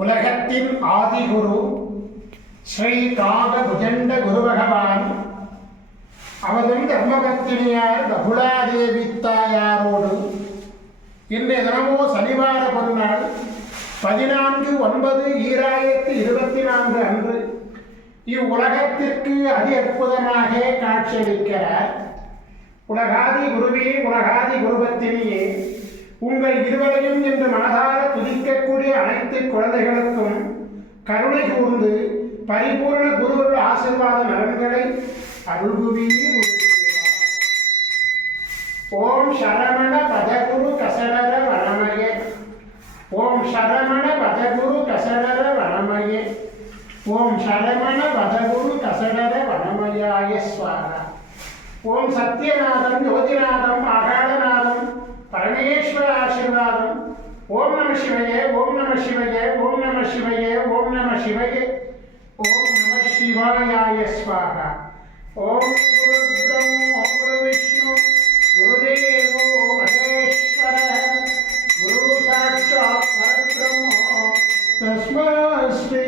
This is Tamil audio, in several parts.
உலகத்தின் ஆதிகுரு ஸ்ரீ காக புஜண்ட குரு பகவான் அவரும் தர்மபத்தினியார் பகுலாதேவி தாயாரோடு இன்றைய தினமோ சனிவார பொருநாள் 14/9/2024 அன்று இவ்வுலகத்திற்கு அதி அற்புதமாக காட்சியளிக்கிறார். உலகாதி குருவே, உலகாதி குருபத்தினியே, உங்கள் இருவரையும் இன்று மனதார துதிக்கக்கூடிய அனைத்து குழந்தைகளுக்கும் கருணை கூர்ந்து பரிபூர்ண குருவருள் ஆசீர்வாத நலன்களை அருள்குவீர். ஓம் சரவண பதகுரு கசடர வனமயே, ஓம் சரவண பதகுரு கசடர வனமயே, ஓம் சரவண பதகுரு கசடர வனமயாய ஸ்வாகா. ஓம் சத்யநாதம் ஜோதிநாதம் ஆகாடநாதம் பரமேஸ்வர ஆசீர்வாதம். ஓம் நம சிவயே, ஓம் நம சிவயே, ஓம் நம சிவயே, ஓம் நம சிவயே, ஓம் நம சிவாயாய ஸ்வாகா. ஓம் குரு பிரம்மோ குரு விஷ்ணு குருதேவோ மகேஸ்வர குரு சாட்சாத் பரபிரம்மோ தஸ்மை ஸ்ரீ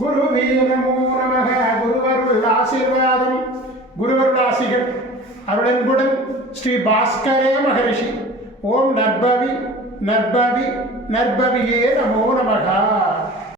குருவே நமோ நமக. குருவருள் ஆசீர்வாதம், குருவருள் ஆசிகள் அருளன்புடன் ஸ்ரீ பாஸ்கரே மகரிஷி. ஓம் நற்பவி நற்பவி நற்பவியே நமோ நமக.